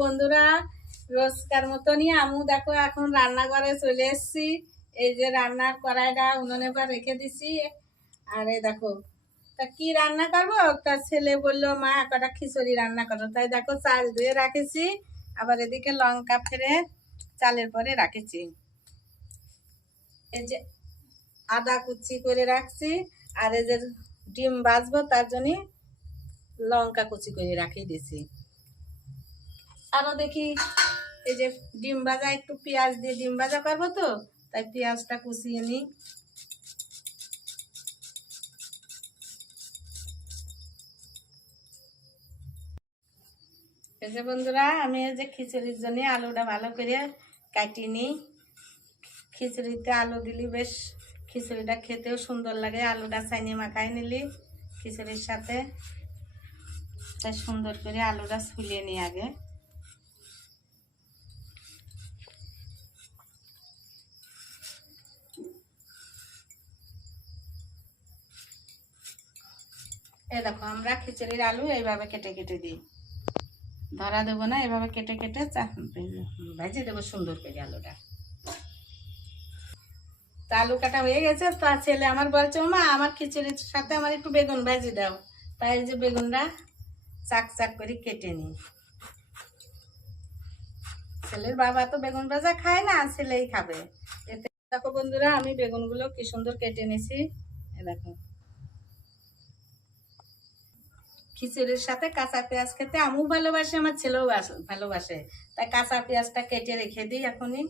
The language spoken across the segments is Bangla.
বন্ধুরা, রোজকার মতনই আমু দেখো এখন রান্নাঘরে চলে এসেছি। এই যে রান্নার কড়াইটা উনুনে পর রেখে দিছি। আর এই দেখো, তা কি রান্না করব? তার ছেলে বলল, মা, কটা খিচুড়ি রান্না করো? তাই দেখো চাল ধুয়ে রাখেছি। আবার এদিকে লঙ্কা ফেরে চালের পরে রাখেছি। এই যে আদা কুচি করে রাখছি। আর এই যে ডিম বাজবো তার জন্য লঙ্কা কুচি করে রাখিয়ে দিয়েছি। আরও দেখি, এই যে ডিম ভাজা, একটু পেঁয়াজ দিয়ে ডিম ভাজা করব তো, তাই পেঁয়াজটা কুচিয়ে নিই। যে বন্ধুরা, আমি যে খিচুড়ির জন্য আলুটা ভালো করে কাটিয়ে নিই। খিচুড়িতে আলু দিলি বেশ, খিচুড়িটা খেতেও সুন্দর লাগে। আলুটা চাইনি মাখাই নিলি খিচুড়ির সাথে। তাই সুন্দর করে আলুটা ছুলিয়ে নিই আগে। এই দেখো, আমরা খিচুড়ির আলু এইভাবে কেটে কেটে দিই। ধরা দেবো না এভাবে কেটে কেটে ভেজে দেবো সুন্দর করে আলুটা। তা আলু কাটা হয়ে গেছে, তা ছেলে আমার বলছে মা আমার খিচুড়ির সাথে আমার একটু বেগুন ভেজে দাও। তাই যে বেগুনটা চাক চাক করে কেটে নিই। ছেলের বাবা তো বেগুন ভাজা খায় না, ছেলেই খাবে। এতে দেখো বন্ধুরা, আমি বেগুনগুলো কি সুন্দর কেটে নিছি। দেখো। খিচুড়ির সাথে কাঁচা পেঁয়াজ খেতে আমিও ভালোবাসি, আমার ছেলেও ভালোবাসে। তাই কাঁচা পেঁয়াজটা কেটে রেখে দিই এখনই।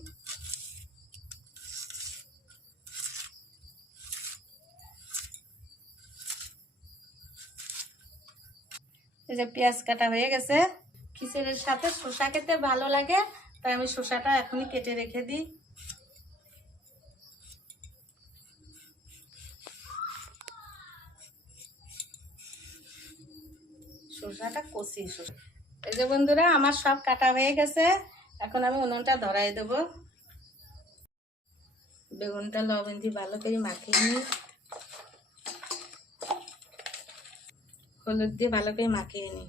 এই যে পেঁয়াজ কাটা হয়ে গেছে। খিচুড়ির সাথে শসা খেতে ভালো লাগে, তাই আমি শসাটা এখনই কেটে রেখে দিই। শসাটা কষি এই যে বন্ধুরা, আমার সব কাটা হয়ে গেছে। এখন আমি উনুনটা ধরাই দেবো। বেগুনটা, লবণ দিয়ে ভালো করে মাখিয়ে নিই। হলুদ দিয়ে ভালো করে মাখিয়ে নিই।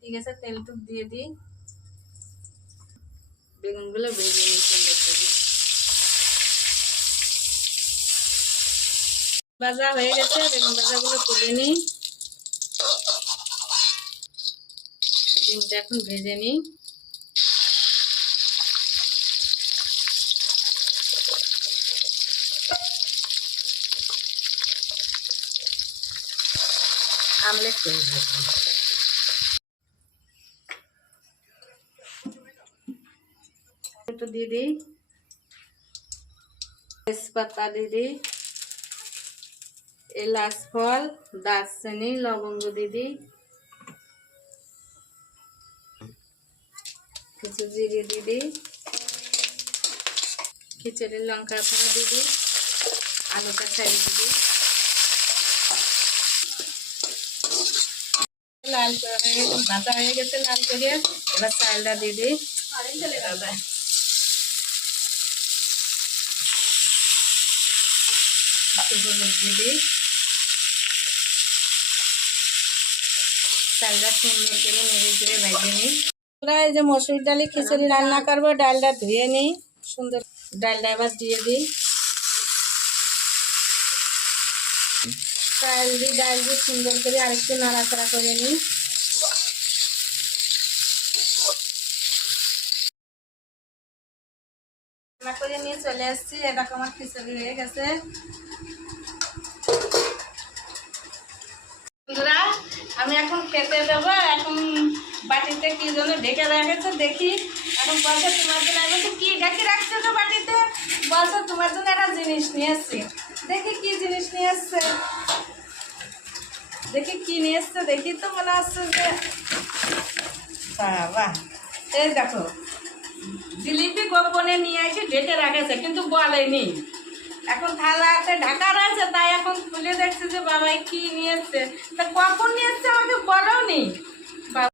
ঠিক আছে, তেল টুক দিয়ে দিই। বেগুনগুলো ভেজে নিই সুন্দর করে ভাজা হয়ে গেছে বেগুন ভাজাগুলো তুলে নিই ডিমটা এখন ভেজে নিই আমলেট করে ভাজবো দিয়ে দিই তেজপাতা দিয়ে দিই এলাচ ফল দারচিনি লবঙ্গ দিয়ে দিই কিছু জিরে দিয়ে দিই খিচুড়ির লঙ্কা ফোড়া দিয়ে দিই আলুটা ছাই দিয়ে দিই লাল করে ভাজা হয়ে গেছে লাল করে। এবার চালটা দিয়ে একটু হলুদ দিই। চালটা সুন্দর করে নেড়ে চেড়ে ভেজে নিই। এই যে মসুর ডালি খিচুড়ি রান্না করব, ডালটা ধুয়ে নিই। সুন্দর ডালটা এবার দিয়ে দিই। চাল দিই ডাল দিয়ে সুন্দর করে আরেকটু নাড়াচাড়া করে নিই। রান্না করে নিয়ে চলে এসেছি এরকম আমার খিচুড়ি হয়ে গেছে। আমি এখন খেতে দেবো এখন বাটিতে কি জন্য ঢেকে রেখেছে দেখি। এখন বলছে তোমার জন্য আমি বলছি, কি ঢেকে রাখছে তো বাটিতে? বলছে তোমার জন্য একটা জিনিস নিয়ে এসছি। দেখি কি জিনিস নিয়ে এসছে। দেখি কি নিয়ে এসছে দেখি তো মনে হচ্ছে যে বাবা। এই দেখো জিলিপি গোপনে নিয়ে এসে ঢেকে রাখেছে, কিন্তু বলেনি। এখন থালা আছে ঢাকা রয়েছে, তাই এখন খুলে দেখছে যে বাবাই কি নিয়ে তা কখন নিয়ে আমাকে বলো নি